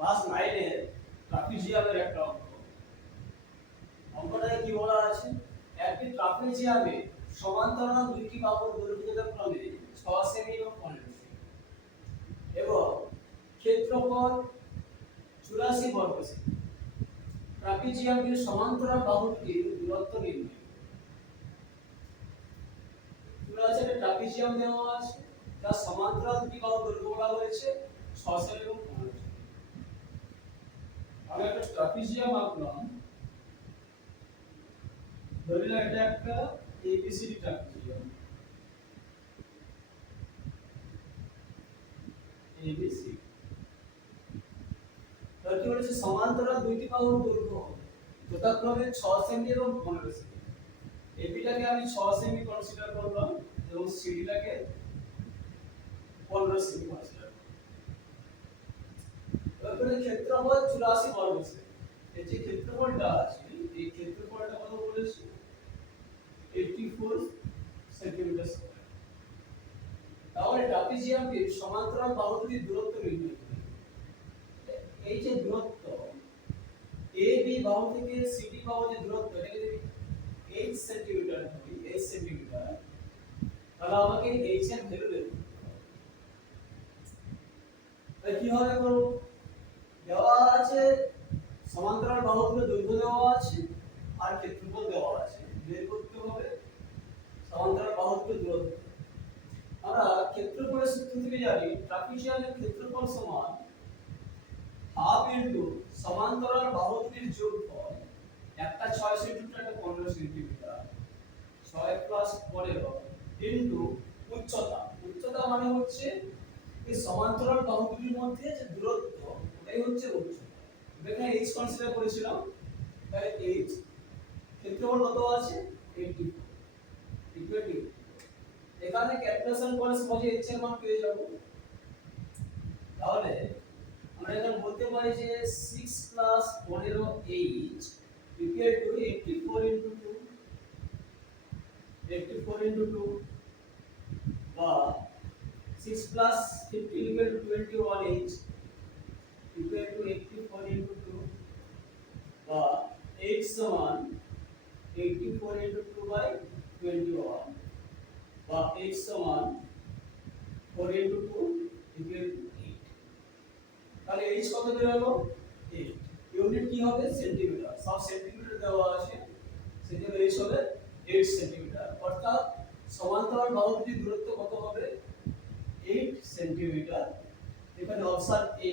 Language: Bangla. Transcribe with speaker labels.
Speaker 1: ক্লাস নাইনের ট্রাপিজিয়ামের একটা অঙ্ক। অঙ্কটায় কি বলা আছে? একটি ট্রাপিজিয়ামে সমান্তরাল দুইটি বাহুর দৈর্ঘ্য যথাক্রমে ছ সেমি এবং পনেরো এবং ক্ষেত্রফল চুরাশি বর্গ সেমি। ট্রাপিজিয়ামটির সমান্তরাল বাহুটির দূরত্ব নির্ণয়। ট্রাপিজিয়াম দেওয়া আছে। যার সমান্তরাল দুটি বাহু দৈর্ঘ্য বলা হয়েছে 6 সেমি এবং 15 সেমি আমি একটা ট্রাপিজিয়াম আঁকলাম। ধরে এটা একটা এবিসিডি ট্রাপিজিয়াম এবিসি কি বলেছে? সমান্তরাল দুইটি বাহুর দৈর্ঘ্য যথাক্রমে 6 সেমি এবং 15 সেমি। এবিটাকে আমি 6 সেমি কনসিডার করলাম এবং সিডিটাকে 15 সেমি কনসিডার এবারে ক্ষেত্রফল 84 বর্গ এই যে ক্ষেত্রফলটা আছে, এই ক্ষেত্রফলটা কত বলেছি 84 সেন্টিমিটার স্কয়ার তাহলে ট্রাপিজিয়ামটির সমান্তরাল বাহু দূরত্ব নির্ণয় হবে। এই যে দূরত্ব, এ বি বাহু থেকে সিডি বাহু যে দূরত্ব, এটাকে যদি 8 সেন্টিমিটার ধরি 8 সেন্টিমিটার তাহলে আমাকে এইচ এর ভ্যালু দেবে হবে। কি হবে করব সমান্তরাল বাহুগুলো দৈর্ঘ্য দেওয়া আছে আর ক্ষেত্রফল দেওয়া আছে। বের করতে হবে সমান্তরাল বাহুগুলো দূরত্ব। আমরা ক্ষেত্রফলের সূত্র থেকে জানি ট্রাপিজিয়ামের ক্ষেত্রফল সমান হাফ ইনটু সমান্তরাল বাহু দুটির যোগফল। একটা 6 সেন্টিমিটার, একটা 15 সেন্টিমিটার। 6 প্লাস 15 ইনটু উচ্চতা। উচ্চতা মানে হচ্ছে এই সমান্তরাল বাহু মধ্যে যে দূরত্ব, ওটাই হচ্ছে উচ্চতা। H কনসিডার করেছিলাম, তাহলে h ক্ষেত্রফল কত আছে? 80 ইকুয়াল এখানে ক্যালকুলেশন করে সহজে h এর মান পেয়ে যাব। তাহলে আমরা এখানে বলতে পারি যে 6 plus 15 h equal to 84 into 2 84 into 2 বা 6 plus 50 equal to 21 h equal to 84 into 2 বা h সমান 84 ইনটু 2 বাই 21 বা h সমান 4 ইনটু 2 ইকুয়াল টু 8 তাহলে h কত বেরোলো 8 ইউনিট কি হবে সেন্টিমিটার সব সেন্টিমিটার দেওয়া আছে সেজন্য h হবে 8 সেন্টিমিটার অর্থাৎ সমান্তরাল বাহু দুটির দূরত্ব কত হবে 8 সেন্টিমিটার এখানে অপশন এ